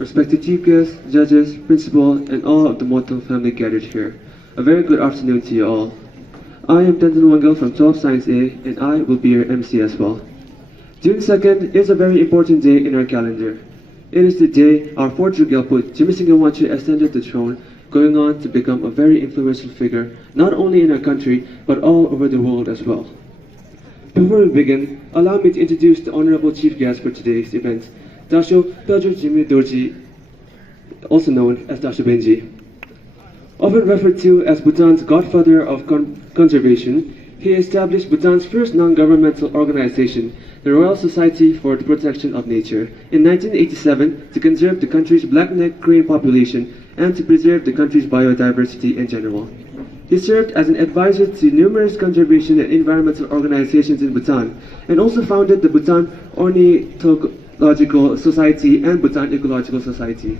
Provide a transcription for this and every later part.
respected chief guests, judges, principal, and all of the Moto family gathered here. A very good afternoon to you all. I am Tenzin Wangel from 12 Science A, and I will be your MC as well. June 2nd is a very important day in our calendar. It is the day our fourth Druk Gyalpo, Jigme Singye Wangchuck, ascended the throne, going on to become a very influential figure, not only in our country, but all over the world as well. Before we begin, allow me to introduce the honorable chief guest for today's event, Dasho Pedro Jimmy Dorji, also known as Dasho Benji. Often referred to as Bhutan's godfather of conservation, he established Bhutan's first non-governmental organization, the Royal Society for the Protection of Nature, in 1987 to conserve the country's black-necked crane population and to preserve the country's biodiversity in general. He served as an advisor to numerous conservation and environmental organizations in Bhutan, and also founded the Bhutan Ornithological Society and Bhutan Ecological Society.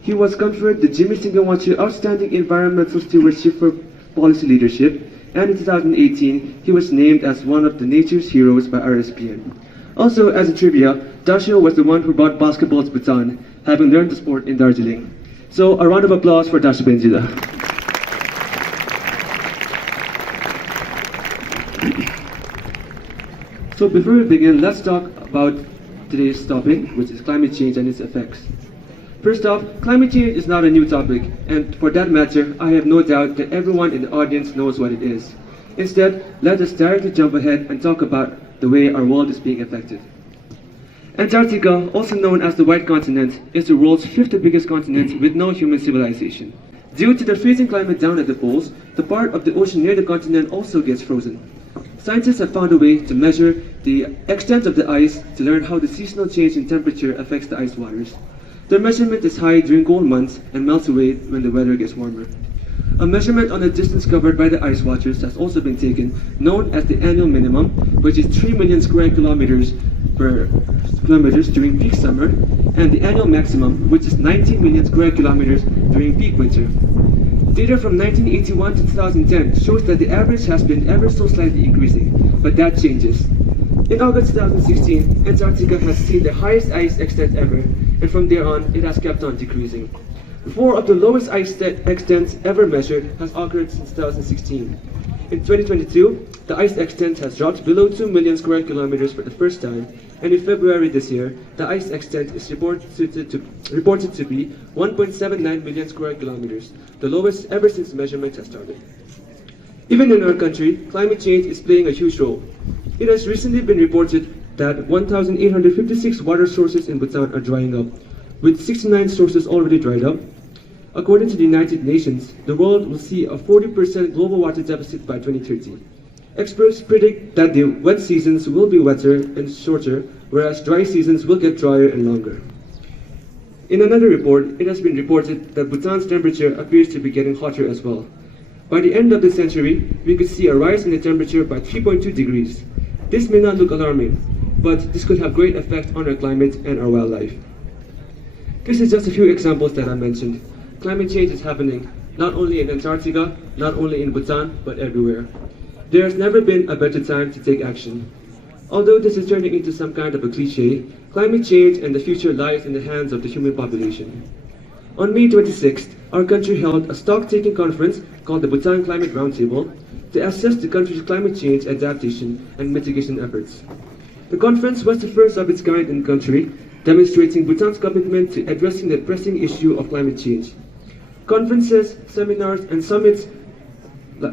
He was conferred the Jigme Singye Wangchuck Outstanding Environmental Stewardship for Policy Leadership, and in 2018, he was named as one of the Nature's Heroes by RSPN. Also, as a trivia, Dasho was the one who brought basketball to Bhutan, having learned the sport in Darjeeling. So, a round of applause for Dasho Benji. So before we begin, let's talk about today's topic, which is climate change and its effects. First off, climate change is not a new topic, and for that matter, I have no doubt that everyone in the audience knows what it is. Instead, let us directly jump ahead and talk about the way our world is being affected. Antarctica, also known as the White Continent, is the world's fifth biggest continent with no human civilization. Due to the freezing climate down at the poles, the part of the ocean near the continent also gets frozen. Scientists have found a way to measure the extent of the ice to learn how the seasonal change in temperature affects the ice waters. Their measurement is high during cold months and melts away when the weather gets warmer. A measurement on the distance covered by the ice watchers has also been taken, known as the annual minimum, which is 3 million square kilometers during peak summer, and the annual maximum, which is 19 million square kilometers during peak winter. Data from 1981 to 2010 shows that the average has been ever so slightly increasing, but that changes. In August 2016, Antarctica has seen the highest ice extent ever, and from there on, it has kept on decreasing. 4 of the lowest ice extents ever measured has occurred since 2016. In 2022, the ice extent has dropped below 2 million square kilometers for the first time, and in February this year, the ice extent is reported to be 1.79 million square kilometers, the lowest ever since measurements have started. Even in our country, climate change is playing a huge role. It has recently been reported that 1,856 water sources in Bhutan are drying up, with 69 sources already dried up. According to the United Nations, the world will see a 40% global water deficit by 2030. Experts predict that the wet seasons will be wetter and shorter, whereas dry seasons will get drier and longer. In another report, it has been reported that Bhutan's temperature appears to be getting hotter as well. By the end of the century, we could see a rise in the temperature by 3.2 degrees. This may not look alarming, but this could have great effect on our climate and our wildlife. This is just a few examples that I mentioned. Climate change is happening, not only in Antarctica, not only in Bhutan, but everywhere. There has never been a better time to take action. Although this is turning into some kind of a cliche, climate change and the future lies in the hands of the human population. On May 26th, our country held a stock-taking conference called the Bhutan Climate Roundtable to assess the country's climate change adaptation and mitigation efforts. The conference was the first of its kind in the country, demonstrating Bhutan's commitment to addressing the pressing issue of climate change. Conferences, seminars, and summits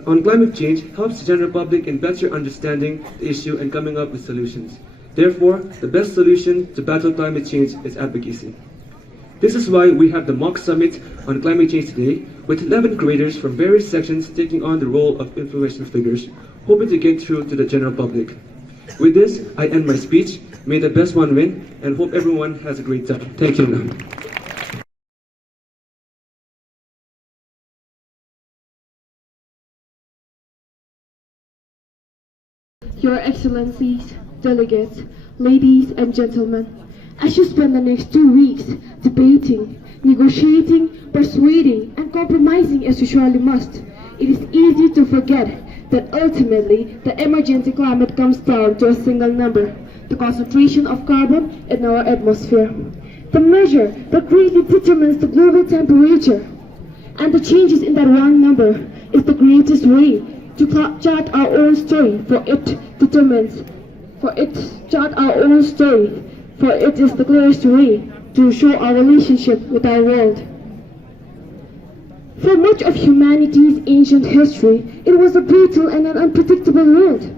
on climate change helps the general public in better understanding the issue and coming up with solutions. Therefore, the best solution to battle climate change is advocacy. This is why we have the mock summit on climate change today, with 11 creators from various sections taking on the role of influential figures, hoping to get through to the general public. With this, I end my speech. May the best one win, and hope everyone has a great time. Thank you. Your Excellencies, delegates, ladies and gentlemen, as you spend the next 2 weeks debating, negotiating, persuading, and compromising as you surely must, it is easy to forget that ultimately the emergency climate comes down to a single number: the concentration of carbon in our atmosphere. the measure that greatly determines the global temperature. And the changes in that one number is the greatest way to chart our own story, for it is the clearest way to show our relationship with our world. For much of humanity's ancient history, it was a brutal and an unpredictable world.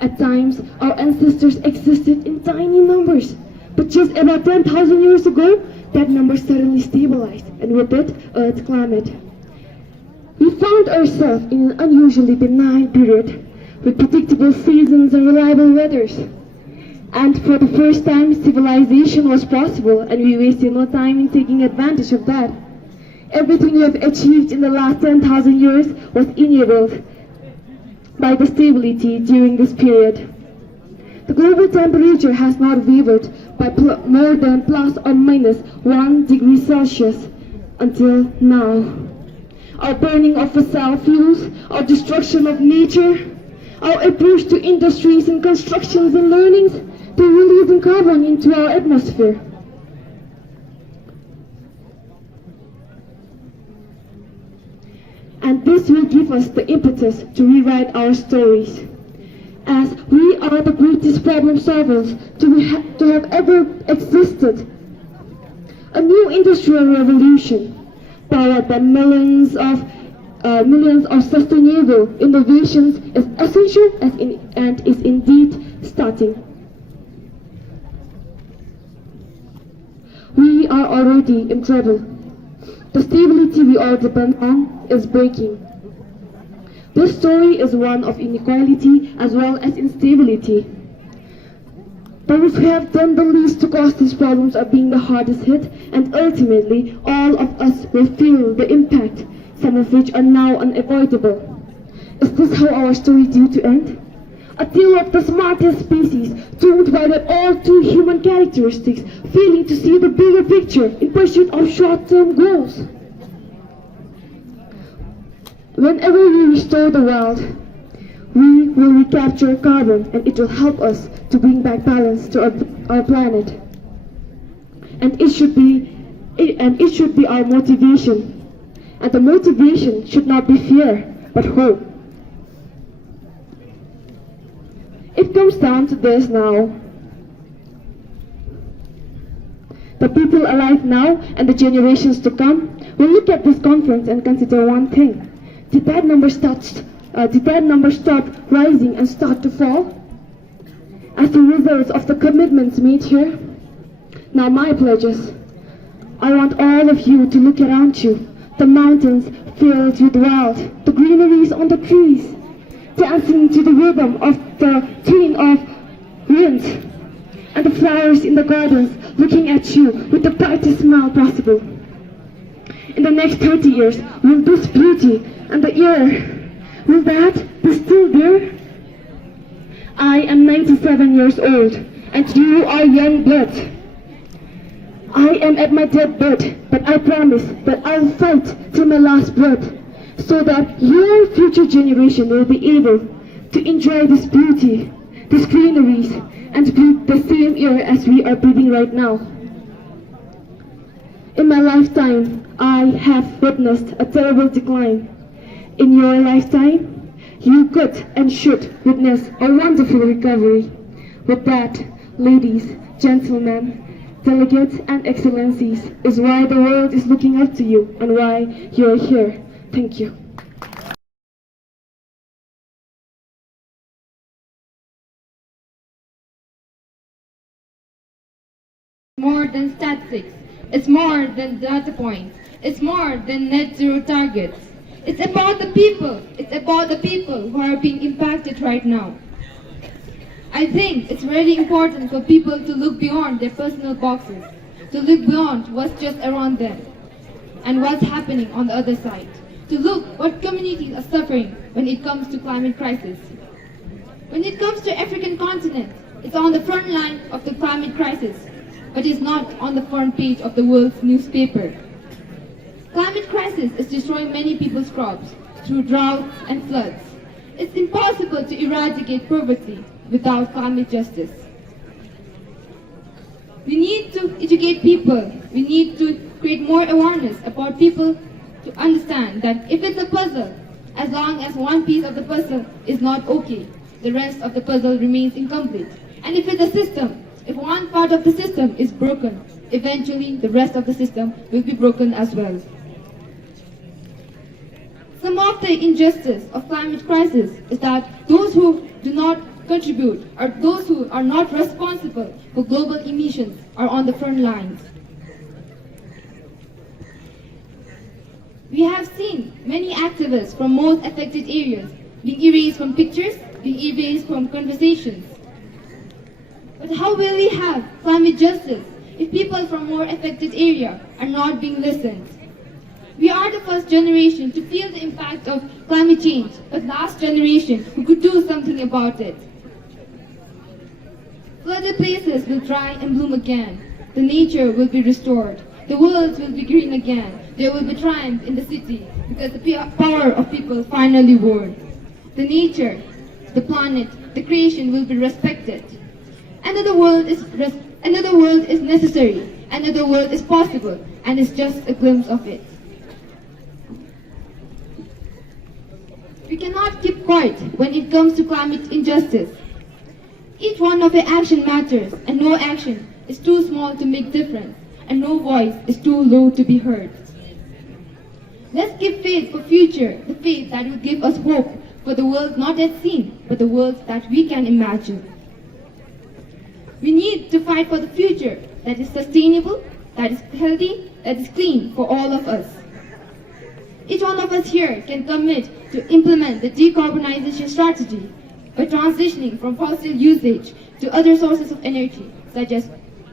At times, our ancestors existed in tiny numbers, but just about 10,000 years ago, that number suddenly stabilized, and with it, Earth's climate. We found ourselves in an unusually benign period, with predictable seasons and reliable weathers. And for the first time, civilization was possible, and we wasted no time in taking advantage of that. Everything we have achieved in the last 10,000 years was enabled by the stability during this period. The global temperature has not wavered by more than plus or minus 1 degree Celsius until now. Our burning of fossil fuels, our destruction of nature, our approach to industries and constructions and learnings, to releasing carbon into our atmosphere. And this will give us the impetus to rewrite our stories, as we are the greatest problem solvers to have ever existed. A new industrial revolution, powered by millions of sustainable innovations, is essential and is indeed starting. We are already in trouble. The stability we all depend on is breaking. This story is one of inequality as well as instability. Those who have done the least to cause these problems are being the hardest hit, and ultimately all of us will feel the impact, some of which are now unavoidable. Is this how our story is due to end? A tale of the smartest species, doomed by their all too human characteristics, failing to see the bigger picture in pursuit of short-term goals. Whenever we restore the world, we will recapture carbon, and it will help us to bring back balance to our planet. And it should be our motivation. And the motivation should not be fear, but hope. It comes down to this now. The people alive now and the generations to come will look at this conference and consider one thing. Did that number stop rising and start to fall? As a result of the commitments made here? Now my pledges. I want all of you to look around you. The mountains filled with wild, the greeneries on the trees, dancing to the rhythm of the tune of winds, and the flowers in the gardens looking at you with the brightest smile possible. In the next 30 years, will this beauty and the air, will that be still there? I am 97 years old, and you are young blood. I am at my deathbed, but I promise that I will fight till my last breath, so that your future generation will be able to enjoy this beauty, these greeneries, and breathe the same air as we are breathing right now. In my lifetime, I have witnessed a terrible decline. In your lifetime, you could and should witness a wonderful recovery. With that, ladies, gentlemen, delegates and excellencies, is why the world is looking up to you and why you are here. Thank you. More than statistics. It's more than data points. It's more than net zero targets. It's about the people. It's about the people who are being impacted right now. I think it's really important for people to look beyond their personal boxes, to look beyond what's just around them and what's happening on the other side, to look what communities are suffering when it comes to climate crisis. When it comes to African continent, it's on the front line of the climate crisis, but it's not on the front page of the world's newspaper. Climate crisis is destroying many people's crops through droughts and floods. It's impossible to eradicate poverty without climate justice. We need to educate people. We need to create more awareness about people to understand that if it's a puzzle, as long as one piece of the puzzle is not okay, the rest of the puzzle remains incomplete. And if it's a system, if one part of the system is broken, eventually the rest of the system will be broken as well. Some of the injustice of climate crisis is that those who do not contribute or those who are not responsible for global emissions are on the front lines. We have seen many activists from most affected areas being erased from pictures, being erased from conversations. But how will we have climate justice if people from more affected areas are not being listened? We are the first generation to feel the impact of climate change, but last generation who could do something about it. Flooded places will dry and bloom again. The nature will be restored. The world will be green again. There will be triumph in the city because the power of people finally won. The nature, the planet, the creation will be respected. Another world is necessary. Another world is possible, and it's just a glimpse of it. We cannot keep quiet when it comes to climate injustice. Each one of the action matters, and no action is too small to make difference, and no voice is too low to be heard. Let's give faith for future, the faith that will give us hope for the world not yet seen, but the world that we can imagine. We need to fight for the future that is sustainable, that is healthy, that is clean for all of us. Each one of us here can commit to implement the decarbonization strategy by transitioning from fossil usage to other sources of energy, such as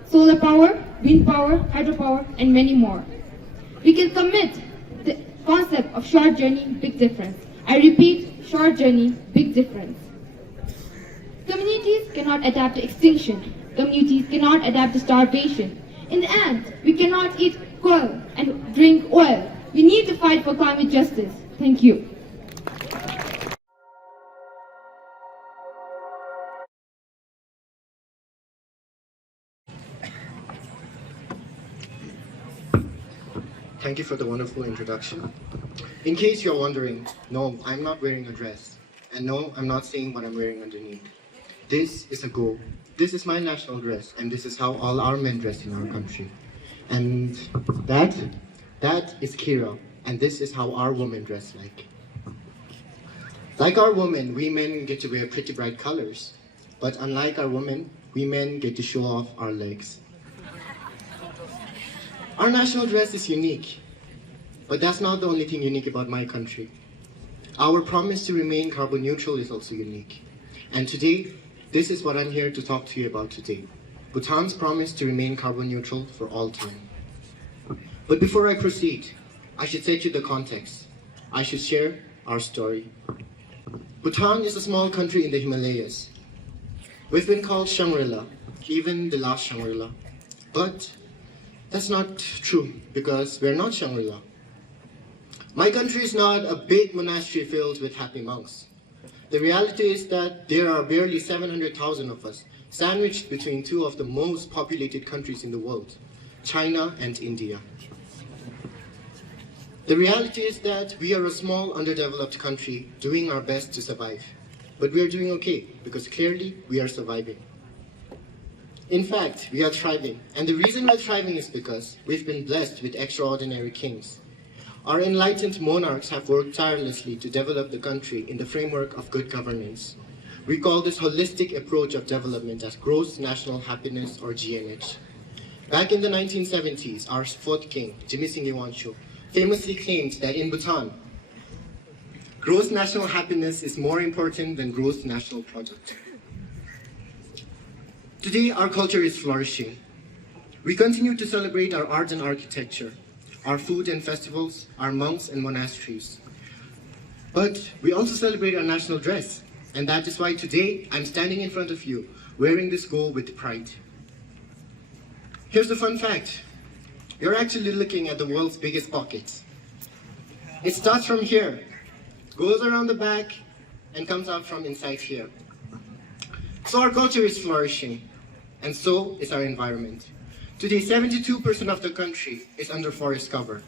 solar power, wind power, hydropower, and many more. We can commit the concept of short journey, big difference. I repeat, short journey, big difference. Communities cannot adapt to extinction. Communities cannot adapt to starvation. In the end, we cannot eat coal and drink oil. We need to fight for climate justice. Thank you. Thank you for the wonderful introduction. In case you're wondering, no, I'm not wearing a dress. And no, I'm not saying what I'm wearing underneath. This is a goal. This is my national dress, and this is how all our men dress in our country. And that is Kira, and this is how our women dress like. Like our women, we men get to wear pretty bright colors. But unlike our women, we men get to show off our legs. Our national dress is unique, but that's not the only thing unique about my country. Our promise to remain carbon neutral is also unique. And today, this is what I'm here to talk to you about today. Bhutan's promise to remain carbon neutral for all time. But before I proceed, I should set you the context. I should share our story. Bhutan is a small country in the Himalayas. We've been called Shangri-La, even the last Shangri-La. But that's not true, because we're not Shangri-La. My country is not a big monastery filled with happy monks. The reality is that there are barely 700,000 of us, sandwiched between two of the most populated countries in the world, China and India. The reality is that we are a small, underdeveloped country doing our best to survive. But we are doing okay, because clearly we are surviving. In fact, we are thriving, and the reason we're thriving is because we've been blessed with extraordinary kings. Our enlightened monarchs have worked tirelessly to develop the country in the framework of good governance. We call this holistic approach of development as gross national happiness, or GNH. Back in the 1970s, our fourth king, Jigme Singye Wangchuck, famously claimed that in Bhutan, gross national happiness is more important than gross national product. Today, our culture is flourishing. We continue to celebrate our art and architecture, our food and festivals, our monks and monasteries. But we also celebrate our national dress, and that is why today I'm standing in front of you, wearing this gold with pride. Here's the fun fact. You're actually looking at the world's biggest pockets. It starts from here, goes around the back, and comes out from inside here. So our culture is flourishing, and so is our environment. Today, 72% of the country is under forest cover.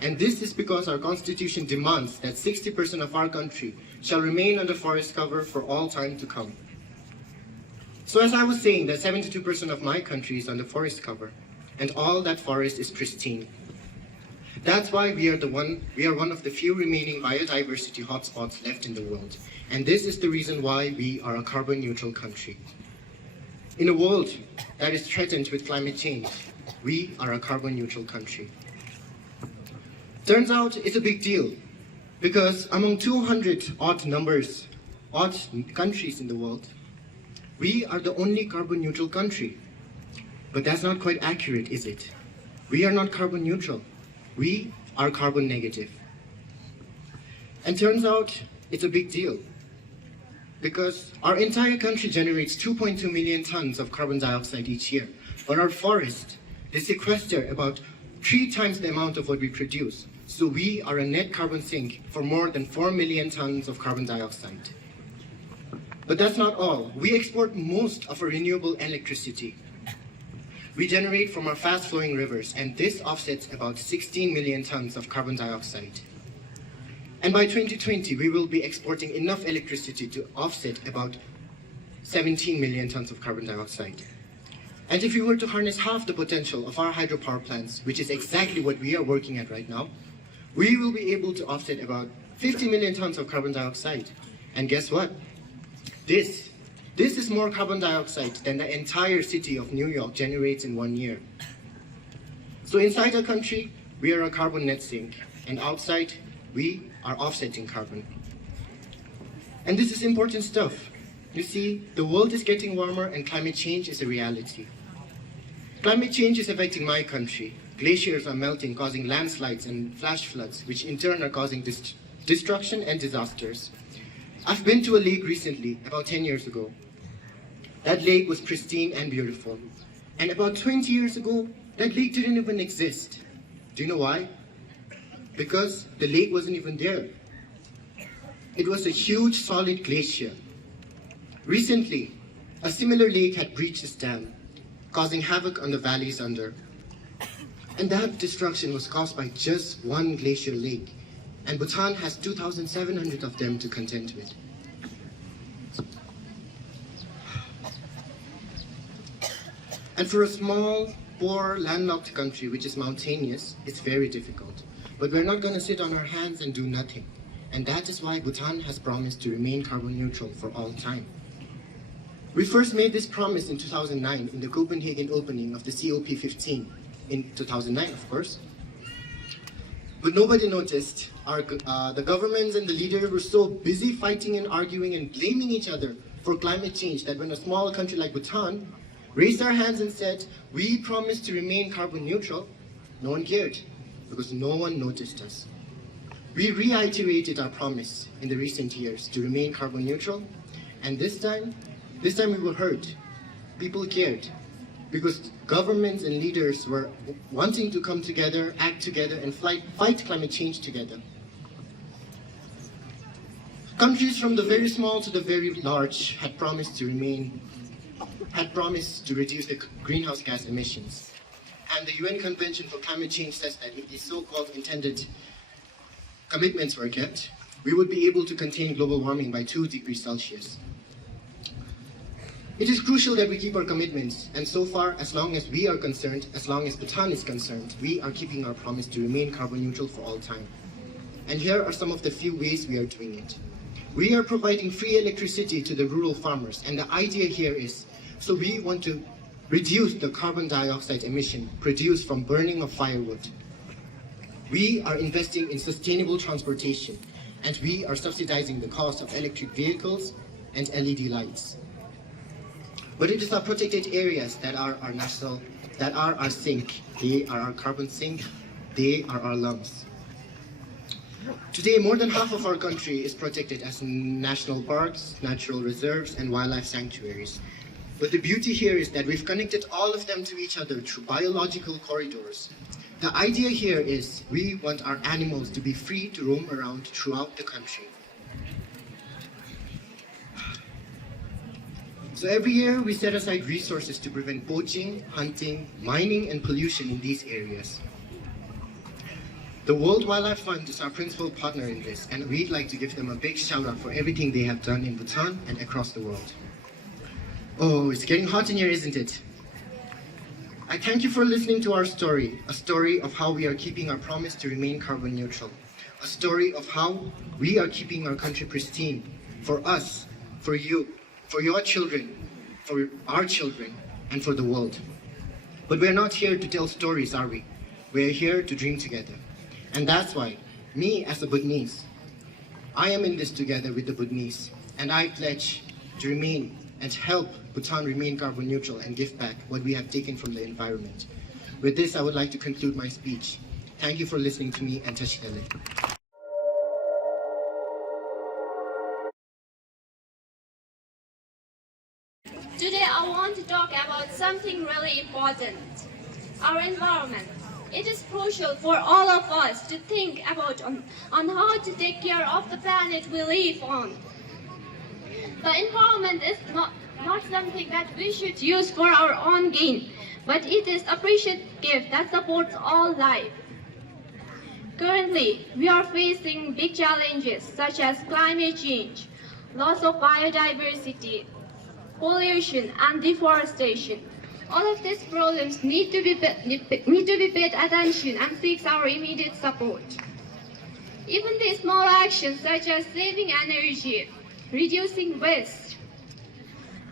And this is because our constitution demands that 60% of our country shall remain under forest cover for all time to come. So as I was saying, that 72% of my country is under forest cover, and all that forest is pristine. That's why we are one of the few remaining biodiversity hotspots left in the world. And this is the reason why we are a carbon neutral country. In a world that is threatened with climate change, we are a carbon neutral country. Turns out it's a big deal, because among 200 odd countries in the world, we are the only carbon neutral country. But that's not quite accurate, is it? We are not carbon neutral. We are carbon negative. And turns out it's a big deal, because our entire country generates 2.2 million tons of carbon dioxide each year. But our forests, they sequester about 3 times the amount of what we produce. So we are a net carbon sink for more than 4 million tons of carbon dioxide. But that's not all. We export most of our renewable electricity. We generate from our fast-flowing rivers, and this offsets about 16 million tons of carbon dioxide. And by 2020, we will be exporting enough electricity to offset about 17 million tons of carbon dioxide. And if we were to harness half the potential of our hydropower plants, which is exactly what we are working at right now, we will be able to offset about 50 million tons of carbon dioxide. And guess what? This is more carbon dioxide than the entire city of New York generates in 1 year. So inside our country, we are a carbon net sink, and outside, we are offsetting carbon. And this is important stuff. You see, the world is getting warmer and climate change is a reality. Climate change is affecting my country. Glaciers are melting, causing landslides and flash floods, which in turn are causing destruction and disasters. I've been to a lake recently, about 10 years ago. That lake was pristine and beautiful. And about 20 years ago, that lake didn't even exist. Do you know why? Because the lake wasn't even there. It was a huge solid glacier. Recently, a similar lake had breached its dam, causing havoc on the valleys under. And that destruction was caused by just one glacier lake. And Bhutan has 2,700 of them to contend with. And for a small, poor, landlocked country which is mountainous, it's very difficult. But we're not going to sit on our hands and do nothing. And that is why Bhutan has promised to remain carbon neutral for all time. We first made this promise in 2009 in the Copenhagen opening of the COP15, in 2009 of course. But nobody noticed. The governments and the leaders were so busy fighting and arguing and blaming each other for climate change that when a small country like Bhutan raised our hands and said, we promise to remain carbon neutral, no one cared, because no one noticed us. We reiterated our promise in the recent years to remain carbon neutral, and this time we were heard. People cared, because governments and leaders were wanting to come together, act together, and fight climate change together. Countries from the very small to the very large had promised to reduce the greenhouse gas emissions. And the UN Convention for Climate Change says that if these so-called intended commitments were kept, we would be able to contain global warming by 2 degrees Celsius. It is crucial that we keep our commitments, and so far, as long as we are concerned, as long as Bhutan is concerned, we are keeping our promise to remain carbon neutral for all time. And here are some of the few ways we are doing it. We are providing free electricity to the rural farmers, and the idea here is, so we want to reduce the carbon dioxide emission produced from burning of firewood. We are investing in sustainable transportation, and we are subsidizing the cost of electric vehicles and LED lights. But it is our protected areas that are our our sink. They are our carbon sink. They are our lungs. Today, more than half of our country is protected as national parks, natural reserves, and wildlife sanctuaries. But the beauty here is that we've connected all of them to each other through biological corridors. The idea here is we want our animals to be free to roam around throughout the country. So every year we set aside resources to prevent poaching, hunting, mining, and pollution in these areas. The World Wildlife Fund is our principal partner in this, and we'd like to give them a big shout out for everything they have done in Bhutan and across the world. Oh, it's getting hot in here, isn't it? I thank you for listening to our story, a story of how we are keeping our promise to remain carbon neutral, a story of how we are keeping our country pristine for us, for you, for your children, for our children, and for the world. But we're not here to tell stories, are we? We're here to dream together. And that's why, me as a Bhutanese, I am in this together with the Bhutanese, and I pledge to remain and help Bhutan remain carbon neutral and give back what we have taken from the environment. With this, I would like to conclude my speech. Thank you for listening to me, and Tashitele. Today I want to talk about something really important, our environment. It is crucial for all of us to think about on how to take care of the planet we live on. The environment is not something that we should use for our own gain, but it is a precious gift that supports all life. Currently, we are facing big challenges such as climate change, loss of biodiversity, pollution and deforestation. All of these problems need to be paid attention and seek our immediate support. Even these small actions such as saving energy, reducing waste,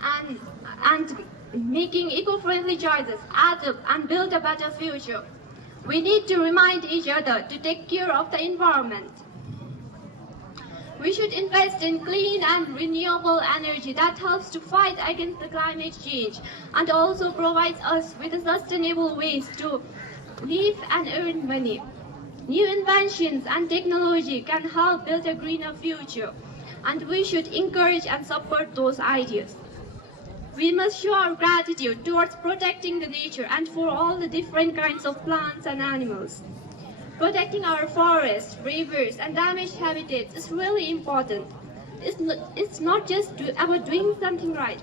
and making eco-friendly choices add up and build a better future. We need to remind each other to take care of the environment. We should invest in clean and renewable energy that helps to fight against the climate change and also provides us with sustainable ways to live and earn money. New inventions and technology can help build a greener future, and we should encourage and support those ideas. We must show our gratitude towards protecting the nature and for all the different kinds of plants and animals. Protecting our forests, rivers, and damaged habitats is really important. It's not just about doing something right.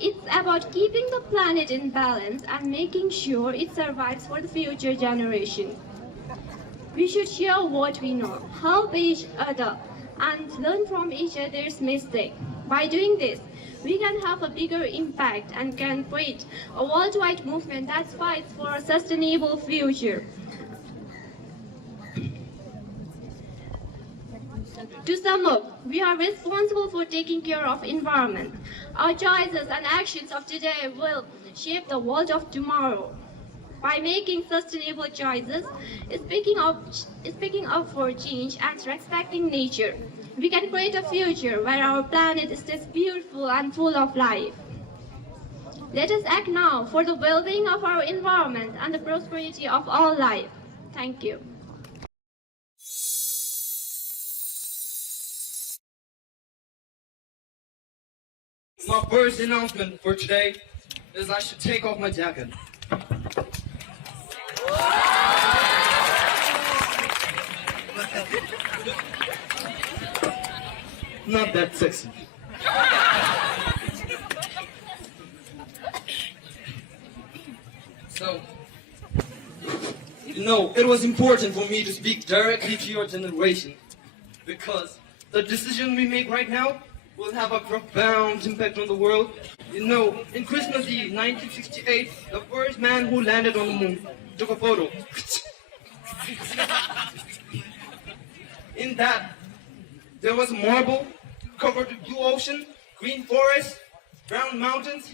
It's about keeping the planet in balance and making sure it survives for the future generation. We should share what we know, help each other, and learn from each other's mistakes. By doing this, we can have a bigger impact and can create a worldwide movement that fights for a sustainable future. To sum up, we are responsible for taking care of environment. Our choices and actions of today will shape the world of tomorrow. By making sustainable choices, speaking up for change and respecting nature, we can create a future where our planet stays beautiful and full of life. Let us act now for the well-being of our environment and the prosperity of all life. Thank you. My first announcement for today is I should take off my jacket. Not that sexy. So, it was important for me to speak directly to your generation because the decision we make right now will have a profound impact on the world. In Christmas Eve 1968, the first man who landed on the moon took a photo. In that, there was marble covered with blue ocean, green forest, brown mountains.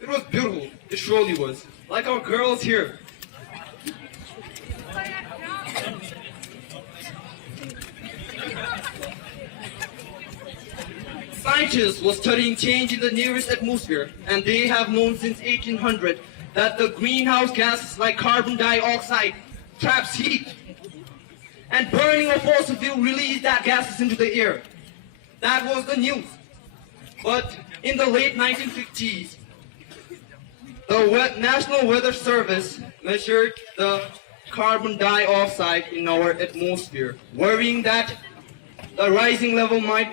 It was beautiful. It surely was. Like our girls here. Scientists were studying change in the nearest atmosphere, and they have known since 1800 that the greenhouse gases like carbon dioxide traps heat, and burning of fossil fuel release that gases into the air. That was the news. But in the late 1950s, the National Weather Service measured the carbon dioxide in our atmosphere, worrying that the rising level might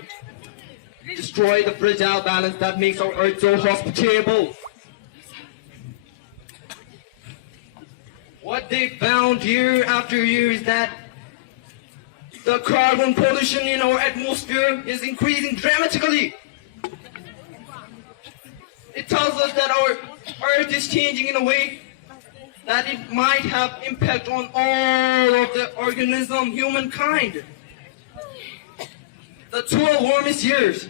destroy the fragile balance that makes our earth so hospitable. What they found year after year is that the carbon pollution in our atmosphere is increasing dramatically. It tells us that our earth is changing in a way that it might have impact on all of the organism, humankind. The 12 warmest years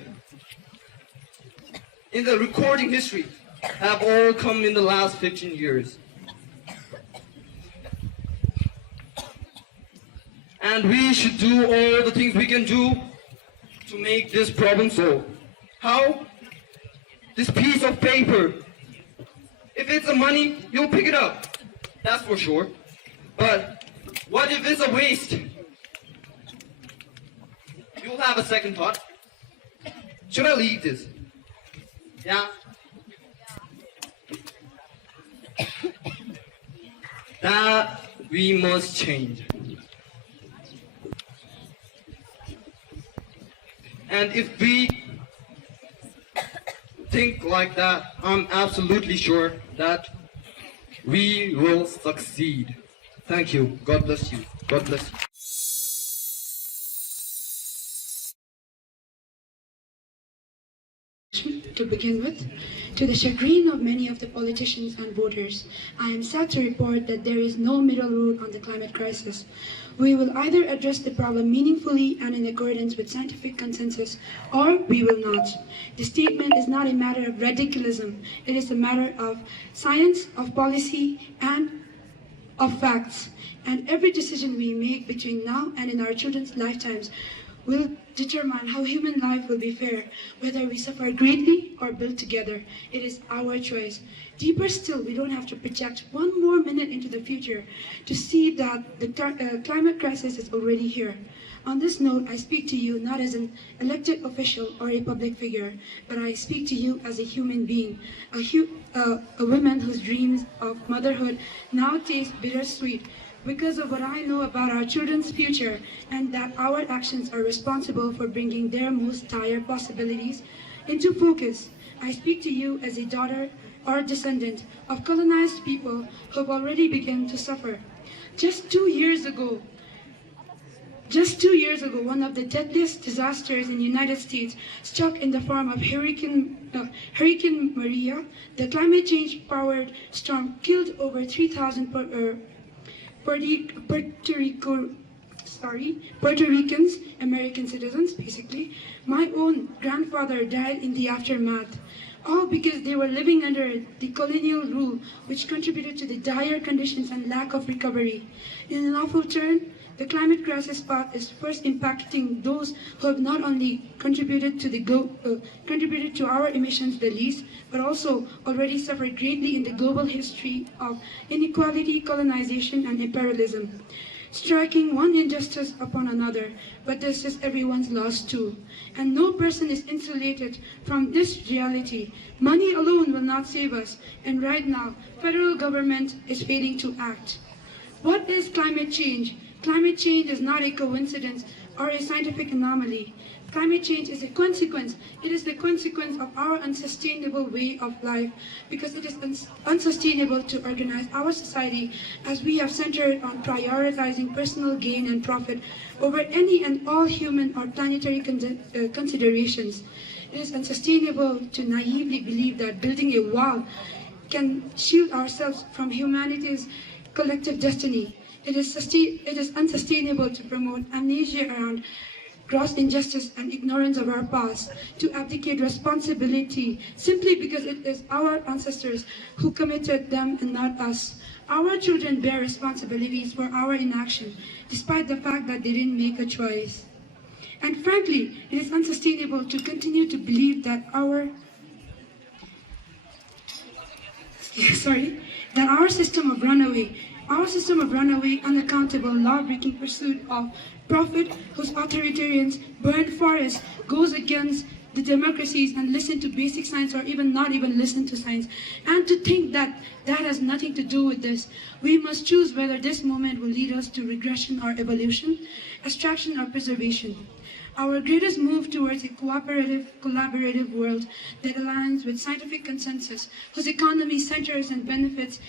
in the recording history have all come in the last 15 years. And we should do all the things we can do to make this problem solve. How? This piece of paper. If it's a money, you'll pick it up. That's for sure. But what if it's a waste? You'll have a second thought. Should I leave this? Yeah? That we must change. And if we think like that, I'm absolutely sure that we will succeed. Thank you. God bless you. God bless you. To begin with, to the chagrin of many of the politicians and voters, I am sad to report that there is no middle route on the climate crisis. We will either address the problem meaningfully and in accordance with scientific consensus, or we will not. The statement is not a matter of radicalism. It is a matter of science, of policy, and of facts. And every decision we make between now and in our children's lifetimes will determine how human life will be fair, whether we suffer greatly or build together. It is our choice. Deeper still, we don't have to project one more minute into the future to see that the climate crisis is already here. On this note, I speak to you not as an elected official or a public figure, but I speak to you as a human being, a woman whose dreams of motherhood now taste bittersweet because of what I know about our children's future, and that our actions are responsible for bringing their most dire possibilities into focus. I speak to you as a daughter or descendant of colonized people who have already begun to suffer. Just 2 years ago, one of the deadliest disasters in the United States struck in the form of Hurricane Maria. The climate change-powered storm killed over 3,000 Puerto Ricans, American citizens, basically. My own grandfather died in the aftermath, all because they were living under the colonial rule, which contributed to the dire conditions and lack of recovery. In an awful turn, the climate crisis path is first impacting those who have not only contributed to our emissions the least, but also already suffered greatly in the global history of inequality, colonization, and imperialism, striking one injustice upon another. But this is everyone's loss too, and no person is insulated from this reality. Money alone will not save us, and right now, federal government is failing to act. What is climate change? Climate change is not a coincidence or a scientific anomaly. Climate change is a consequence. It is the consequence of our unsustainable way of life, because it is unsustainable to organize our society as we have centered on prioritizing personal gain and profit over any and all human or planetary considerations. It is unsustainable to naively believe that building a wall can shield ourselves from humanity's collective destiny. It is unsustainable to promote amnesia around gross injustice and ignorance of our past, to abdicate responsibility simply because it is our ancestors who committed them and not us. Our children bear responsibilities for our inaction, despite the fact that they didn't make a choice. And frankly, it is unsustainable to continue to believe that our system of runaway, unaccountable, law-breaking pursuit of profit, whose authoritarians burn forests, goes against the democracies and listen to basic science, or even not even listen to science. And to think that that has nothing to do with this. We must choose whether this moment will lead us to regression or evolution, extraction or preservation. Our greatest move towards a cooperative, collaborative world that aligns with scientific consensus, whose economy centers and benefits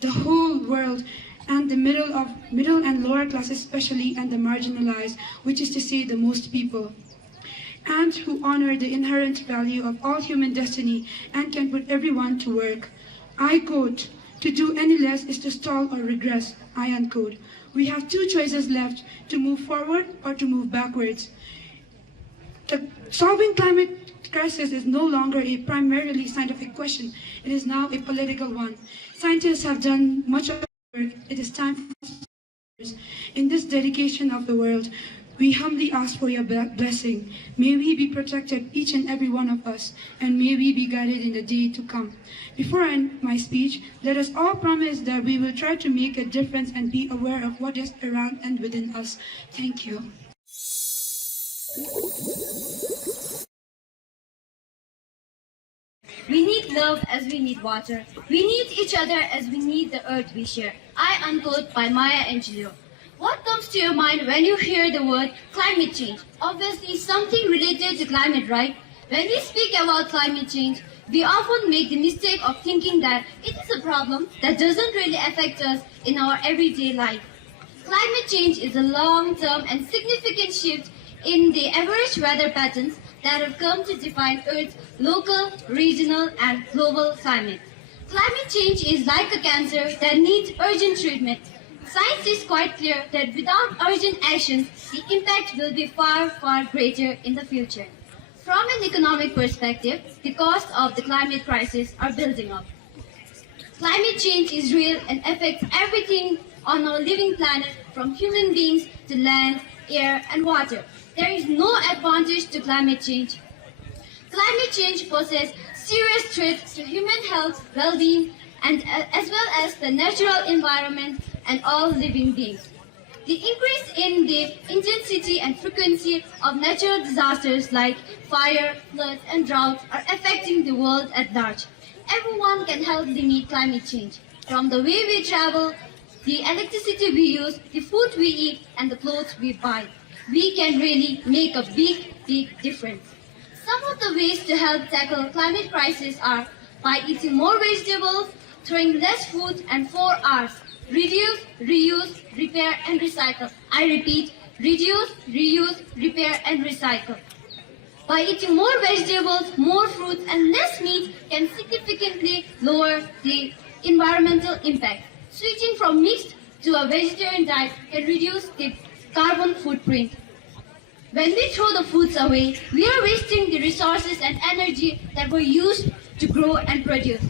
the whole world and the middle and lower classes especially, and the marginalized, which is to say the most people, and who honor the inherent value of all human destiny and can put everyone to work. I quote, "To do any less is to stall or regress," I unquote. We have two choices left, to move forward or to move backwards. Solving climate crisis is no longer a primarily scientific question. It is now a political one. Scientists have done much of the work. It is time for us. In this dedication of the world, we humbly ask for your blessing. May we be protected, each and every one of us, and may we be guided in the day to come. Before I end my speech, let us all promise that we will try to make a difference and be aware of what is around and within us. Thank you. We need love as we need water. We need each other as we need the earth we share. I unquote by Maya Angelou. What comes to your mind when you hear the word climate change? Obviously something related to climate, right? When we speak about climate change, we often make the mistake of thinking that it is a problem that doesn't really affect us in our everyday life. Climate change is a long-term and significant shift in the average weather patterns that have come to define Earth's local, regional, and global climate. Climate change is like a cancer that needs urgent treatment. Science is quite clear that without urgent actions, the impact will be far, far greater in the future. From an economic perspective, the costs of the climate crisis are building up. Climate change is real and affects everything on our living planet, from human beings to land, air, and water. There is no advantage to climate change. Climate change poses serious threats to human health, well-being, and as well as the natural environment and all living beings. The increase in the intensity and frequency of natural disasters like fire, floods, and droughts are affecting the world at large. Everyone can help limit climate change, from the way we travel, the electricity we use, the food we eat, and the clothes we buy. We can really make a big, big difference. Some of the ways to help tackle climate crisis are by eating more vegetables, throwing less food, and 4 R's. Reduce, reuse, repair, and recycle. I repeat, reduce, reuse, repair, and recycle. By eating more vegetables, more fruits, and less meat can significantly lower the environmental impact. Switching from mixed to a vegetarian diet can reduce the carbon footprint. When we throw the foods away, we are wasting the resources and energy that were used to grow and produce.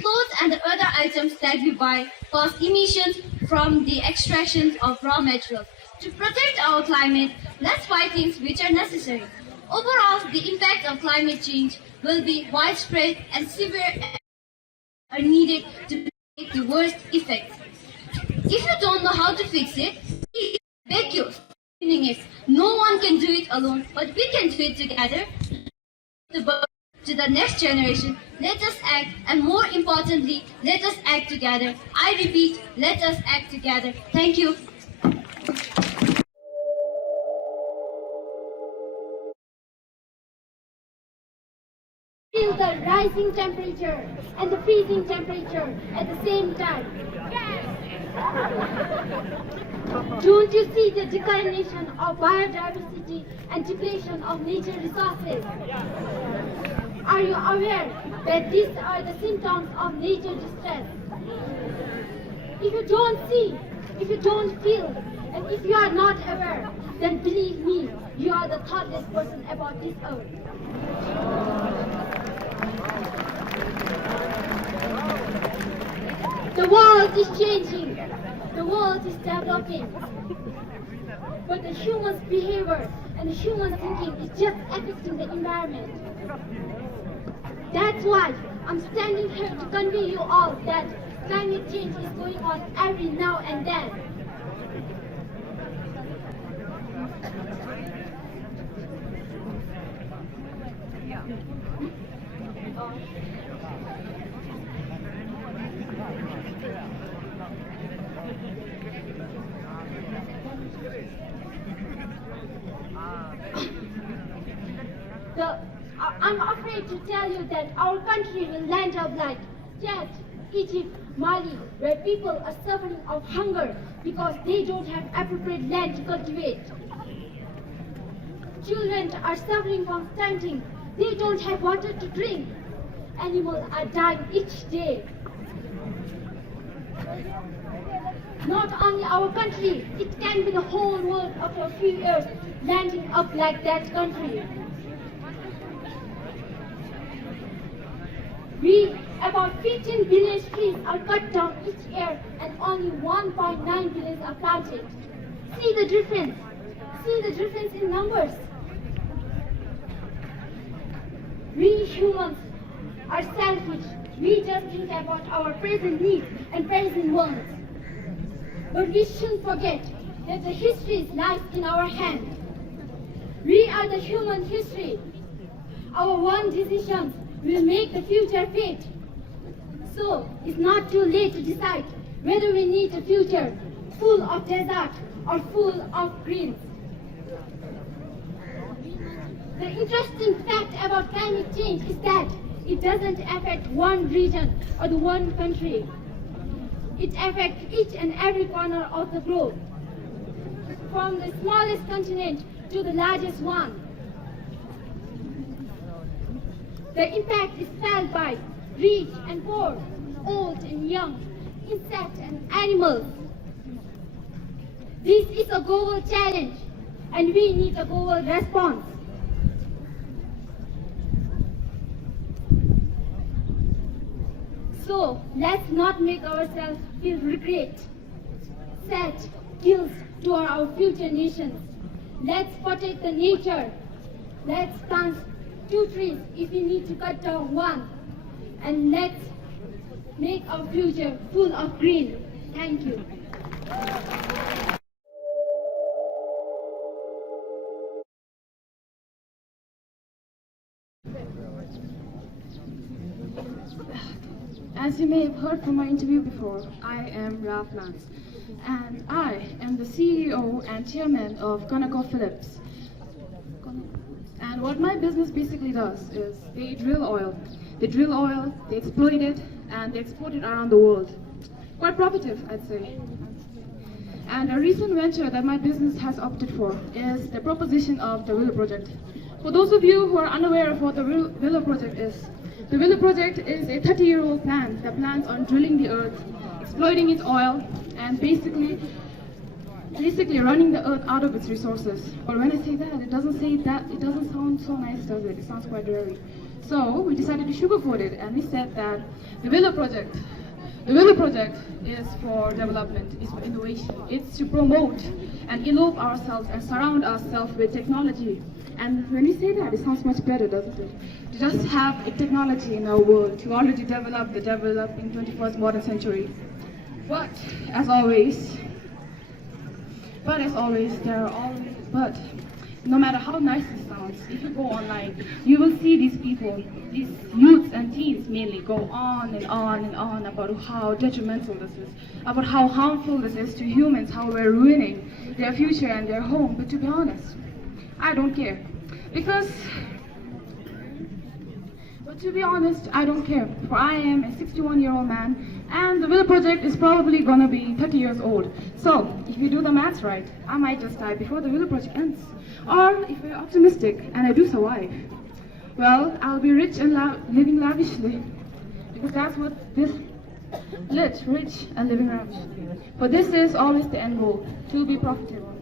Clothes and the other items that we buy cause emissions from the extraction of raw materials. To protect our climate, let's buy things which are necessary. Overall, the impact of climate change will be widespread and severe and are needed to make the worst effects. If you don't know how to fix it, please beg you. No one can do it alone, but we can do it together. To the next generation, let us act, and more importantly, let us act together. I repeat, let us act together. Thank you. Feel the rising temperature and the freezing temperature at the same time. Don't you see the declination of biodiversity and depletion of nature resources? Are you aware that these are the symptoms of nature distress? If you don't see, if you don't feel, and if you are not aware, then believe me, you are the thoughtless person about this earth. The world is changing. The world is developing. But the human's behavior and the human thinking is just affecting the environment. That's why I'm standing here to convey you all that climate change is going on every now and then. I'm afraid to tell you that our country will land up like Chad, Egypt, Mali, where people are suffering of hunger because they don't have appropriate land to cultivate. Children are suffering from stunting. They don't have water to drink. Animals are dying each day. Not only our country, it can be the whole world after a few years landing up like that country. About 15 billion trees are cut down each year and only 1.9 billion are planted. See the difference. See the difference in numbers. We humans are selfish. We just think about our present needs and present wants. But we shouldn't forget that the history lies in our hands. We are the human history. Our one decision will make the future fate. So, it's not too late to decide whether we need a future full of desert or full of greens. The interesting fact about climate change is that it doesn't affect one region or the one country. It affects each and every corner of the globe, from the smallest continent to the largest one. The impact is felt by rich and poor, old and young, insects and animals. This is a global challenge, and we need a global response. So, let's not make ourselves feel regret, sad, guilt toward our future nations. Let's protect the nature. Let's plant 2 trees if we need to cut down 1. And let's make our future full of green. Thank you. As you may have heard from my interview before, I am Ralph Lance, and I am the CEO and chairman of ConocoPhillips. And what my business basically does is they drill oil. They drill oil, they exploit it, and they export it around the world. Quite profitable, I'd say. And a recent venture that my business has opted for is the proposition of the Willow Project. For those of you who are unaware of what the Willow Project is, the Willow Project is a 30-year-old plan that plans on drilling the earth, exploiting its oil, and basically running the earth out of its resources. But when I say that, it doesn't sound so nice, does it? It sounds quite dreary. So we decided to sugarcoat it, and we said that the Willow Project is for development, is for innovation. It's to promote and elope ourselves and surround ourselves with technology. And when we say that, it sounds much better, doesn't it? To just have a technology in our world, to already develop the developing 21st modern century. But as always, but no matter how nice it sounds, if you go online, you will see these people, these youths and teens mainly, go on and on and on about how detrimental this is, about how harmful this is to humans, how we're ruining their future and their home. But to be honest, I don't care. I don't care. For I am a 61-year-old man, and the Willow Project is probably gonna be 30 years old. So, if you do the maths right, I might just die before the Willow Project ends. Or, if we're optimistic, and I do survive, well, I'll be rich and living lavishly. Because that's what this rich and living lavishly. For this is always the end goal, to be profitable.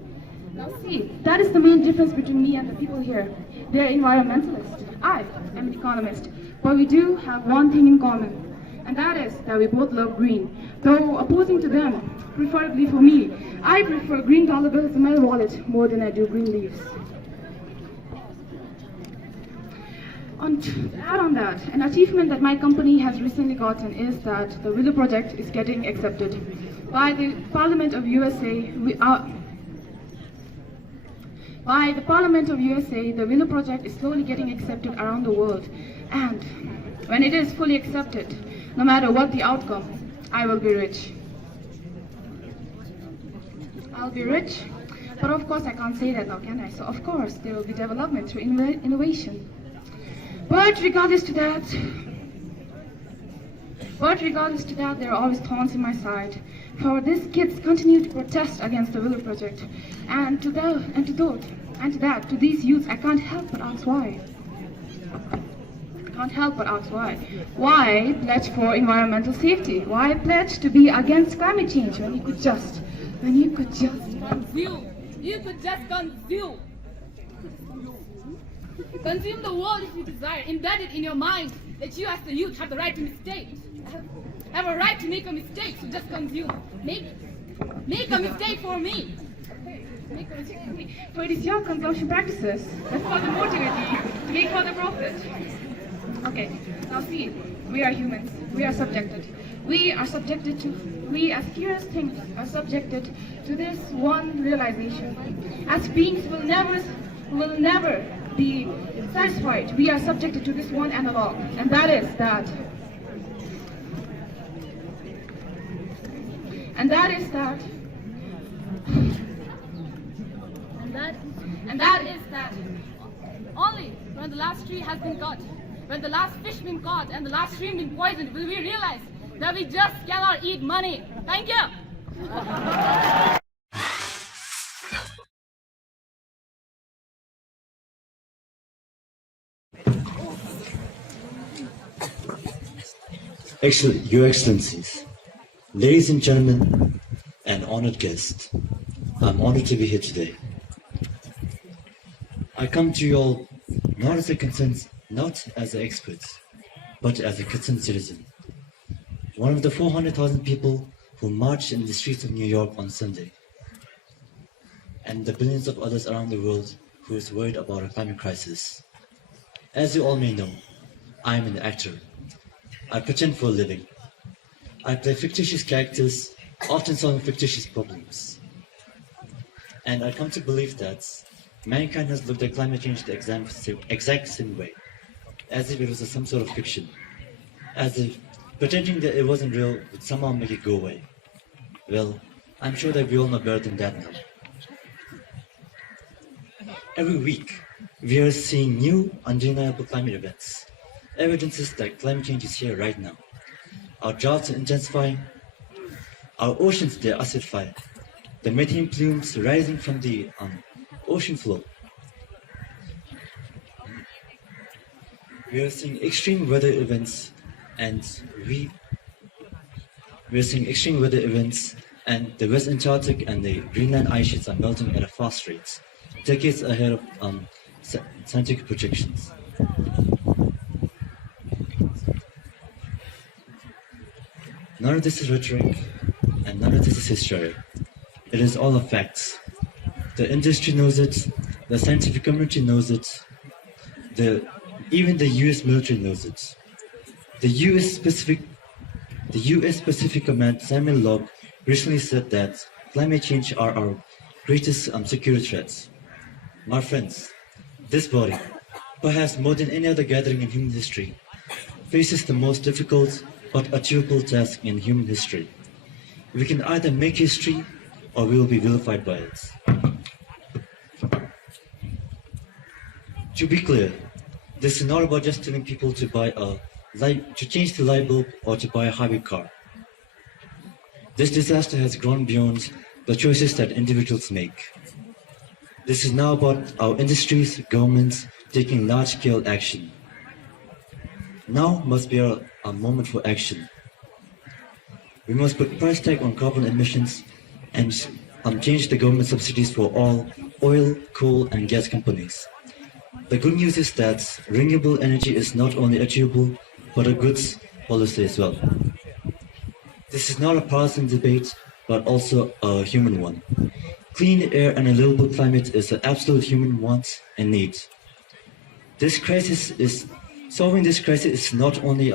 Now see, that is the main difference between me and the people here. They're environmentalists. I am an economist. But we do have one thing in common, and that is that we both love green. Though opposing to them, preferably for me, I prefer green dollar bills in my wallet more than I do green leaves. To add on that, an achievement that my company has recently gotten is that the Willow Project is getting accepted by the Parliament of USA. By the Parliament of USA, the Willow Project is slowly getting accepted around the world. And when it is fully accepted, no matter what the outcome, I will be rich. I'll be rich, but of course I can't say that now, can I? So of course there will be development through innovation. But regardless to that, there are always thorns in my side. For these kids continue to protest against the Willow Project, and to these youths, I can't help but ask why. Why pledge for environmental safety? Why pledge to be against climate change when you could just consume? You could just consume. Consume the world if you desire, embedded in your mind that you as the youth have the right to mistake. Have a right to make a mistake, so just consume. Make a mistake for me. Make a mistake for me. For it is your consumption practices that further motivate you to make further profit. Okay, now see, we are humans. We are subjected. We as curious things are subjected to this one realization. As beings will never be satisfied. We are subjected to this one analog, and that is that only when the last tree has been cut, when the last fish been caught and the last stream been poisoned, will we realize that we just cannot eat money. Thank you. Your Excellencies, ladies and gentlemen, and honored guests, I'm honored to be here today. I come to you all not as an expert, but as a concerned citizen. One of the 400,000 people who marched in the streets of New York on Sunday, and the billions of others around the world who is worried about a climate crisis. As you all may know, I am an actor. I pretend for a living. I play fictitious characters, often solving fictitious problems. And I come to believe that mankind has looked at climate change the exact same way, as if it was some sort of fiction, as if pretending that it wasn't real would somehow make it go away. Well, I'm sure that we all know better than that now. Every week, we are seeing new, undeniable climate events, evidences that climate change is here right now. Our droughts are intensifying, our oceans they are acidifying, the methane plumes rising from the ocean floor. We are seeing extreme weather events, and the West Antarctic and the Greenland ice sheets are melting at a fast rate, decades ahead of scientific projections. None of this is rhetoric, and none of this is history. It is all a fact. The industry knows it, the scientific community knows it, even the US military knows it. The US Pacific Command Samuel Log recently said that climate change are our greatest security threats. My friends, this body, perhaps more than any other gathering in human history, faces the most difficult but achievable task in human history. We can either make history or we will be vilified by it. To be clear, this is not about just telling people to change the light bulb or to buy a hybrid car. This disaster has grown beyond the choices that individuals make. This is now about our industries, governments taking large-scale action. Now must be a moment for action. We must put price tag on carbon emissions and change the government subsidies for all oil, coal, and gas companies. The good news is that renewable energy is not only achievable, but a good policy as well. This is not a partisan debate, but also a human one. Clean air and a livable climate is an absolute human want and need. Solving this crisis is not only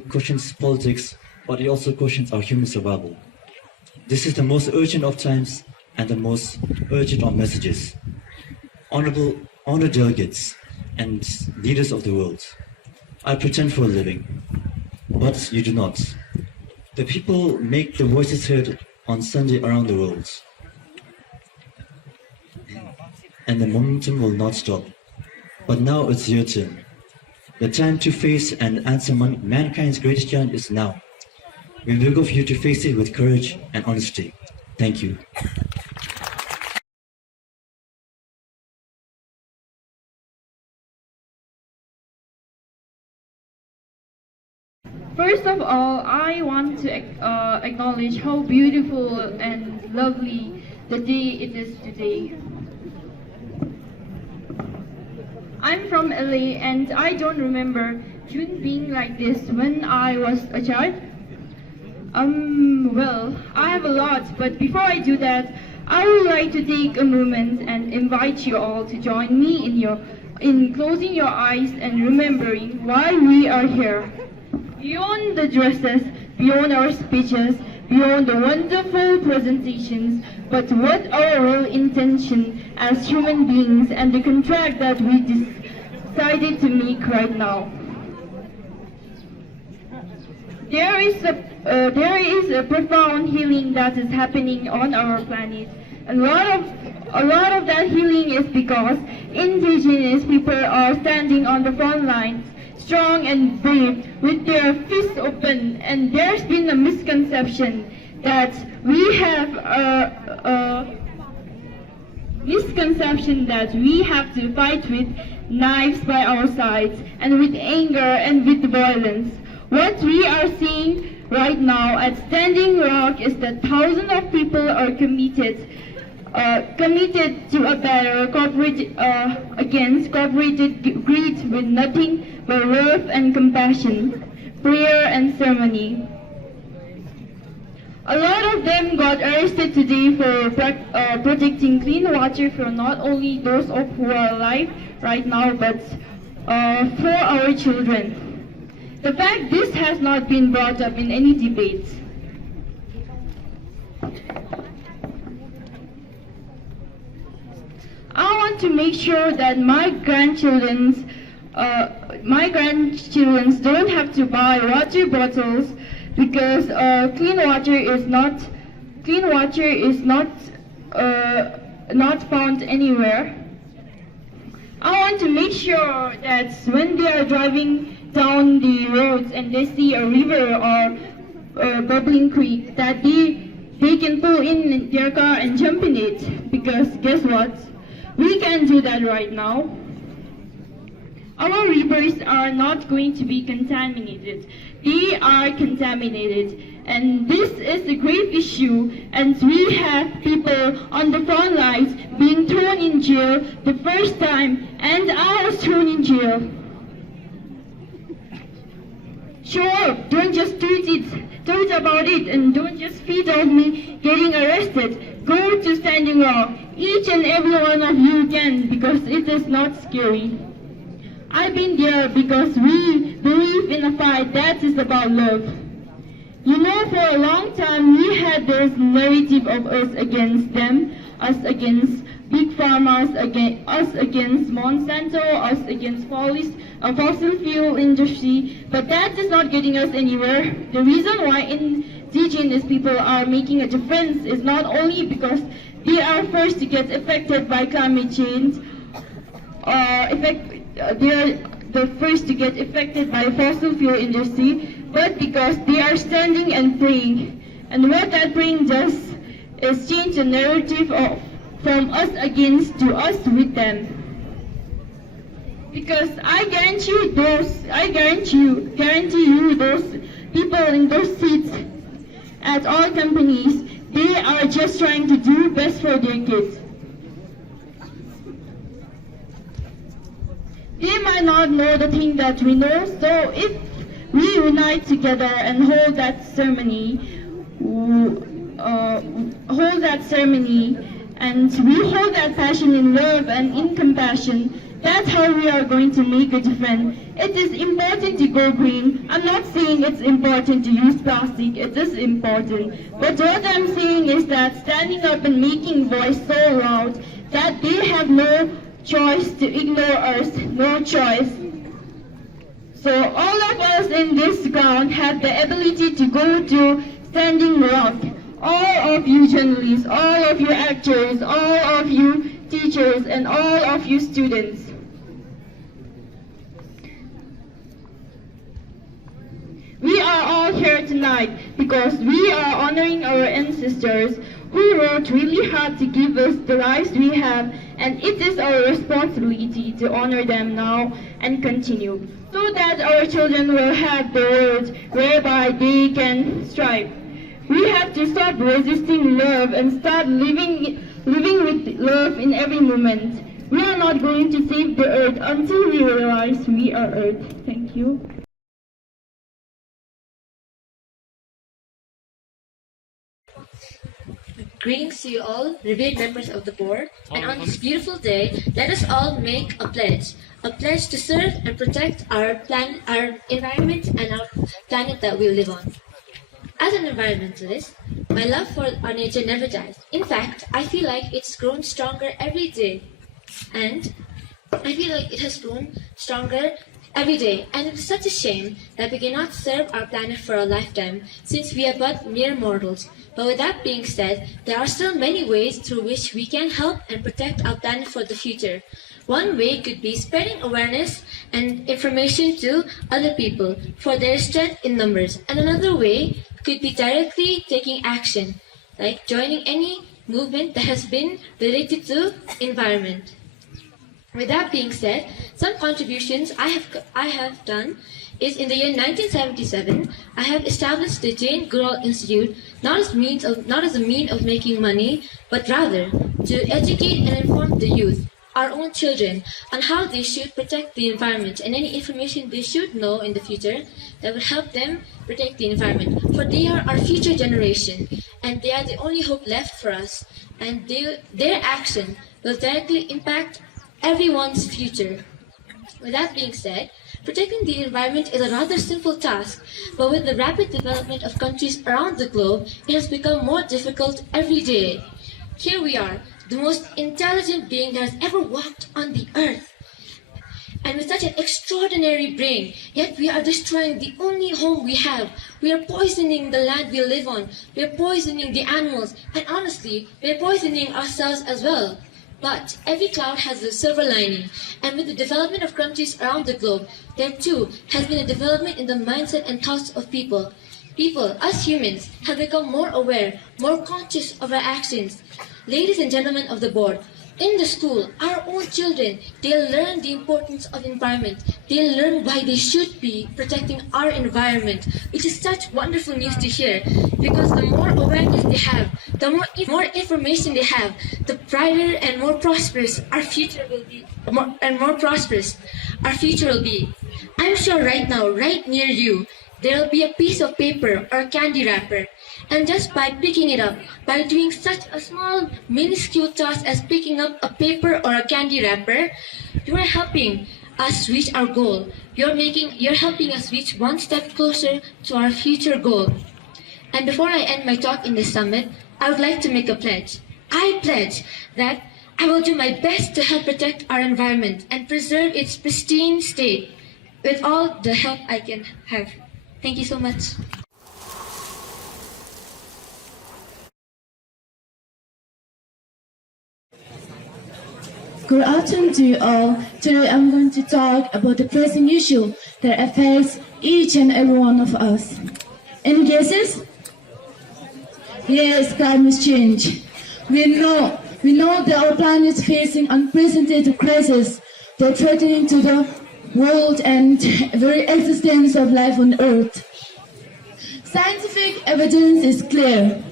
questions politics, but it also questions our human survival. This is the most urgent of times and the most urgent of messages. Honored delegates and leaders of the world, I pretend for a living, but you do not. The people make the voices heard on Sunday around the world, and the momentum will not stop. But now it's your turn. The time to face and answer mankind's greatest challenge is now. We beg of you to face it with courage and honesty. Thank you. First of all, I want to acknowledge how beautiful and lovely the day it is today. I'm from LA and I don't remember June being like this when I was a child. Well, I have a lot, but before I do that, I would like to take a moment and invite you all to join me in closing your eyes and remembering why we are here. Beyond the dresses, beyond our speeches, beyond the wonderful presentations, but what our real intention as human beings and the contract that we decided to make right now. There is a profound healing that is happening on our planet. A lot of that healing is because indigenous people are standing on the front lines, strong and brave, with their fists open, and there's been a misconception that we have to fight with knives by our sides and with anger and with violence. What we are seeing right now at Standing Rock is that thousands of people are committed to a better against corporate greed with nothing but love and compassion, prayer and ceremony. A lot of them got arrested today for protecting clean water for not only those who are alive right now, but for our children. The fact this has not been brought up in any debates. I want to make sure that my grandchildren don't have to buy water bottles because clean water is not found anywhere. I want to make sure that when they are driving down the roads and they see a river or bubbling creek, that they can pull in their car and jump in it, because guess what? We can do that right now. Our rivers are not going to be contaminated. They are contaminated. And this is a grave issue, and we have people on the front lines being thrown in jail the first time, and I was thrown in jail. Sure, don't just tweet about it, and don't just feed on me getting arrested. Go to Standing Rock. Each and every one of you can, because it is not scary. I've been there because we believe in a fight that is about love. You know, for a long time we had this narrative of us against them, us against big pharma, us against Monsanto, us against fossil fuel industry, but that is not getting us anywhere. The reason why indigenous people are making a difference is not only because they are first to get affected by climate change, they are the first to get affected by fossil fuel industry, but because they are standing and praying. And what that praying does is change the narrative from us against to us with them. Because I guarantee you those people in those seats at all companies, they are just trying to do best for their kids. They might not know the thing that we know, so if we unite together and hold that ceremony, and we hold that passion in love and in compassion, that's how we are going to make a difference. It is important to go green. I'm not saying it's important to use plastic, it is important. But what I'm saying is that standing up and making voice so loud that they have no choice to ignore us, no choice. So all of us in this ground have the ability to go to Standing Rock. All of you journalists, all of you actors, all of you teachers, and all of you students. here tonight because we are honoring our ancestors who worked really hard to give us the lives we have, and it is our responsibility to honor them now and continue, so that our children will have the world whereby they can strive. We have to stop resisting love and start living with love in every moment. We are not going to save the earth until we realize we are earth. Thank you. Greetings to you all, revered members of the board, and on this beautiful day, let us all make a pledge to serve and protect our environment and our planet that we live on. As an environmentalist, my love for our nature never dies. In fact, I feel like it's grown stronger every day, and I feel like it has grown stronger every day, and it is such a shame that we cannot serve our planet for a lifetime, since we are but mere mortals. But with that being said, there are still many ways through which we can help and protect our planet for the future. One way could be spreading awareness and information to other people for their strength in numbers. And another way could be directly taking action, like joining any movement that has been related to environment. With that being said, some contributions I have done is in the year 1977, I have established the Jane Goodall Institute not as a mean of making money, but rather to educate and inform the youth, our own children, on how they should protect the environment and any information they should know in the future that would help them protect the environment. For they are our future generation, and they are the only hope left for us, and their action will directly impact everyone's future. With that being said, protecting the environment is a rather simple task, but with the rapid development of countries around the globe, it has become more difficult every day. Here we are, the most intelligent being that has ever walked on the earth, and with such an extraordinary brain, yet we are destroying the only home we have. We are poisoning the land we live on, we are poisoning the animals, and honestly, we are poisoning ourselves as well. But every cloud has a silver lining, and with the development of countries around the globe, there too has been a development in the mindset and thoughts of people. People, us humans, have become more aware, more conscious of our actions. Ladies and gentlemen of the board, in the school, our own children, they'll learn the importance of environment. They'll learn why they should be protecting our environment, which is such wonderful news to hear, because the more awareness they have, the more information they have, the brighter and more prosperous our future will be, I'm sure right now, right near you, there will be a piece of paper or a candy wrapper. And just by picking it up, by doing such a small, minuscule task as picking up a paper or a candy wrapper, you are helping us reach our goal. You're helping us reach one step closer to our future goal. And before I end my talk in this summit, I would like to make a pledge. I pledge that I will do my best to help protect our environment and preserve its pristine state with all the help I can have. Thank you so much. Good afternoon to you all. Today I'm going to talk about the pressing issue that affects each and every one of us. Any guesses? Yes, climate change. We know that our planet is facing unprecedented crises that are threatening to the world and very existence of life on Earth. Scientific evidence is clear.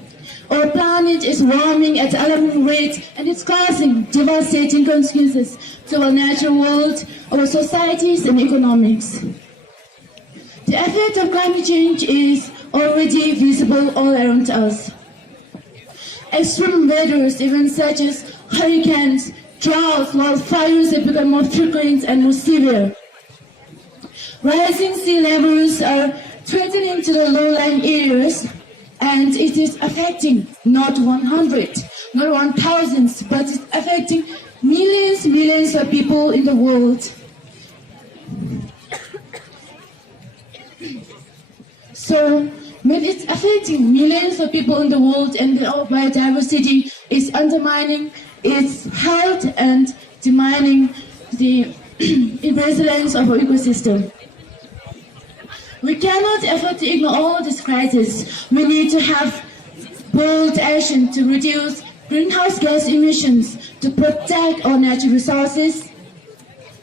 Our planet is warming at alarming rates, and it's causing devastating consequences to our natural world, our societies and economics. The effect of climate change is already visible all around us. Extreme weather events such as hurricanes, droughts, wildfires have become more frequent and more severe. Rising sea levels are threatening to the low-lying areas, and it is affecting not 100, not 1,000, but it's affecting millions of people in the world. So, when it's affecting millions of people in the world and our biodiversity is undermining its health and dimining the resilience of our ecosystem. We cannot afford to ignore all this crisis. We need to have bold action to reduce greenhouse gas emissions, to protect our natural resources,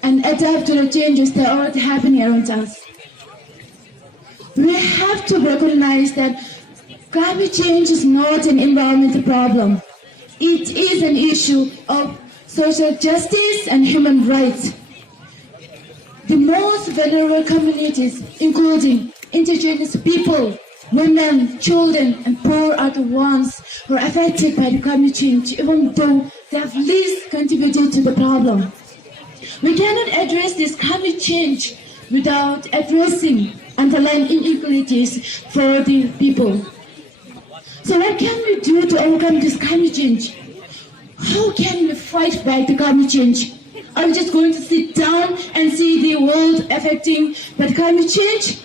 and adapt to the changes that are already happening around us. We have to recognize that climate change is not an environmental problem. It is an issue of social justice and human rights. The most vulnerable communities, including indigenous people, women, children, and poor, are the ones who are affected by the climate change, even though they have least contributed to the problem. We cannot address this climate change without addressing underlying inequalities for the people. So what can we do to overcome this climate change? How can we fight back the climate change? Are we just going to sit down and see the world affecting by climate change?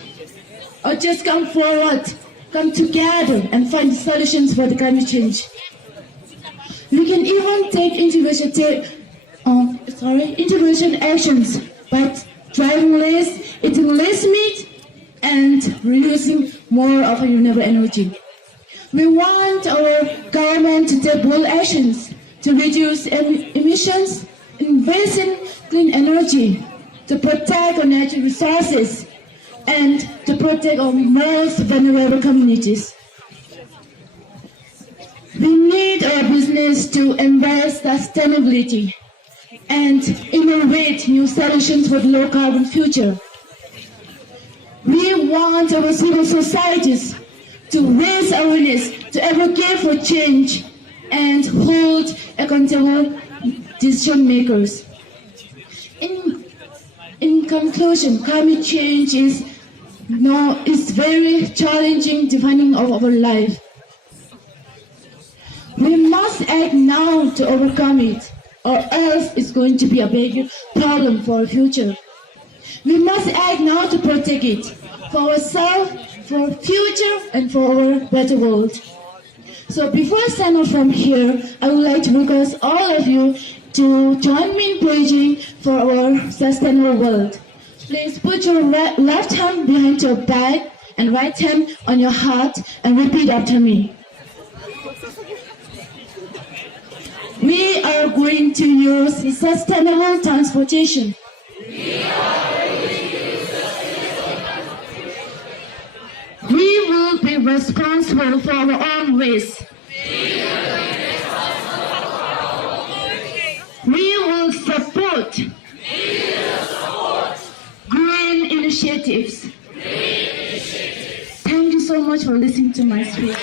Or just come forward, come together and find solutions for the climate change? We can even take intervention actions by driving less, eating less meat, and reusing more of our renewable energy. We want our government to take bold actions to reduce emissions, invest in clean energy, to protect our natural resources, and to protect our most vulnerable communities. We need our business to embrace sustainability and innovate new solutions for the low carbon future. We want our civil societies to raise awareness, to advocate for change, and hold accountable decision makers. In conclusion, climate change is very challenging defining of our life. We must act now to overcome it, or else it's going to be a big problem for our future. We must act now to protect it, for ourselves, for our future, and for our better world. So before I stand up from here, I would like to request all of you to join me in pledging for our sustainable world. Please put your left hand behind your back and right hand on your heart and repeat after me. We are going to use sustainable transportation. We will be responsible for our own waste. We will support green initiatives. Thank you so much for listening to my speech.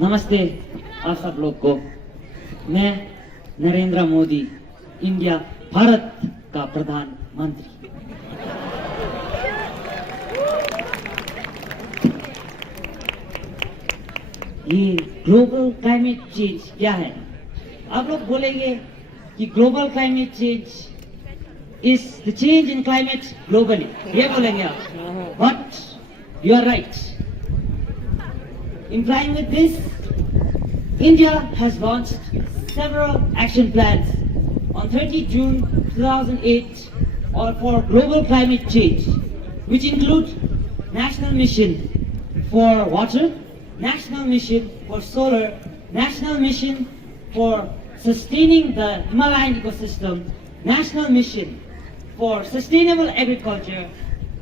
नमस्ते आप सब लोग को। मैं Narendra Modi, India Bharat का प्रधानमंत्री। ये global climate change क्या है? आप लोग बोलेंगे कि global climate change is the change in climate globally, ये बोलेंगे आप, but you are right. In line with this, India has launched several action plans on 30 June 2008 for global climate change, which include National Mission for Water, National Mission for Solar, National Mission for Sustaining the Himalayan Ecosystem, National Mission for Sustainable Agriculture,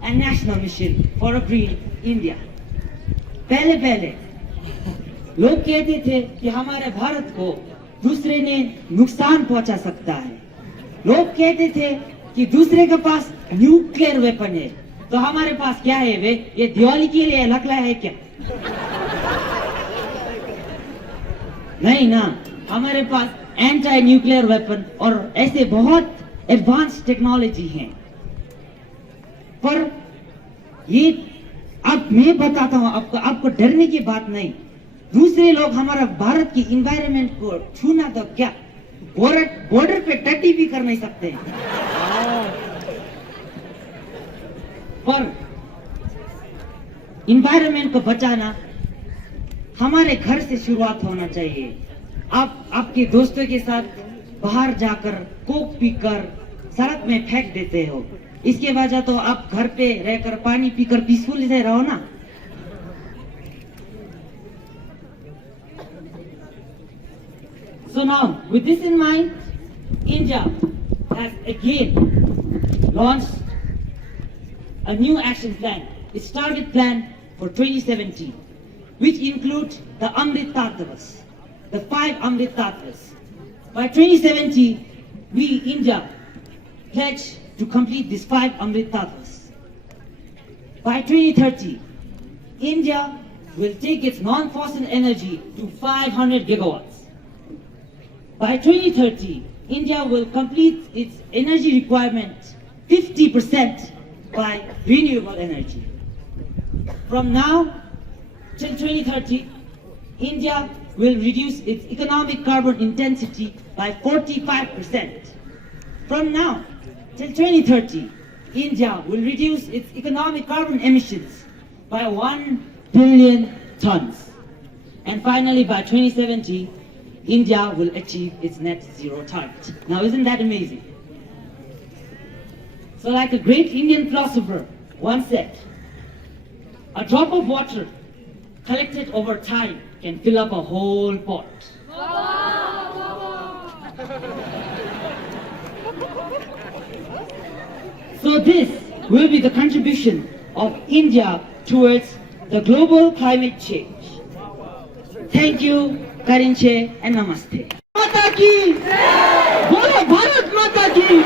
and National Mission for a Green India. पहले लोग कहते थे कि हमारे भारत को दूसरे ने नुकसान पहुंचा सकता है। लोग कहते थे कि दूसरे के पास न्यूक्लियर वेपन है, तो हमारे पास क्या है? वे ये दिवाली के लिए लकड़ा है क्या? नहीं ना, हमारे पास एंटी न्यूक्लियर वेपन और ऐसे बहुत एडवांस टेक्नोलॉजी है। पर ये अब मैं बताता हूं आपको डरने की बात नहीं। दूसरे लोग हमारा भारत की इन्वायरमेंट को छूना तो क्या, बॉर्डर पे टट्टी भी कर नहीं सकते हैं। पर इन्वायरमेंट को बचाना हमारे घर से शुरुआत होना चाहिए। आप आपके दोस्तों के साथ बाहर जाकर कोक पीकर सड़क में फेंक देते हो, इसके वजह तो आप घर पे रहकर पानी पीकर पीसफुल से रहो ना। So now, with this in mind, India has again launched a new action plan, its target plan for 2017, which include the Amrit Tattvas, the 5 Amrit Tattvas. By 2070, we, India, pledge to complete these 5 Amrit Tattvas. By 2030, India will take its non-fossil energy to 500 gigawatts. By 2030, India will complete its energy requirement 50% by renewable energy. From now till 2030, India will reduce its economic carbon intensity by 45%. From now till 2030, India will reduce its economic carbon emissions by 1 billion tons. And finally, by 2070, India will achieve its net zero target. Now, isn't that amazing? So like a great Indian philosopher once said, a drop of water collected over time can fill up a whole pot. So this will be the contribution of India towards the global climate change. Thank you, Karinche, and Namaste. Mata ki! Bolo Bharat Mata ki!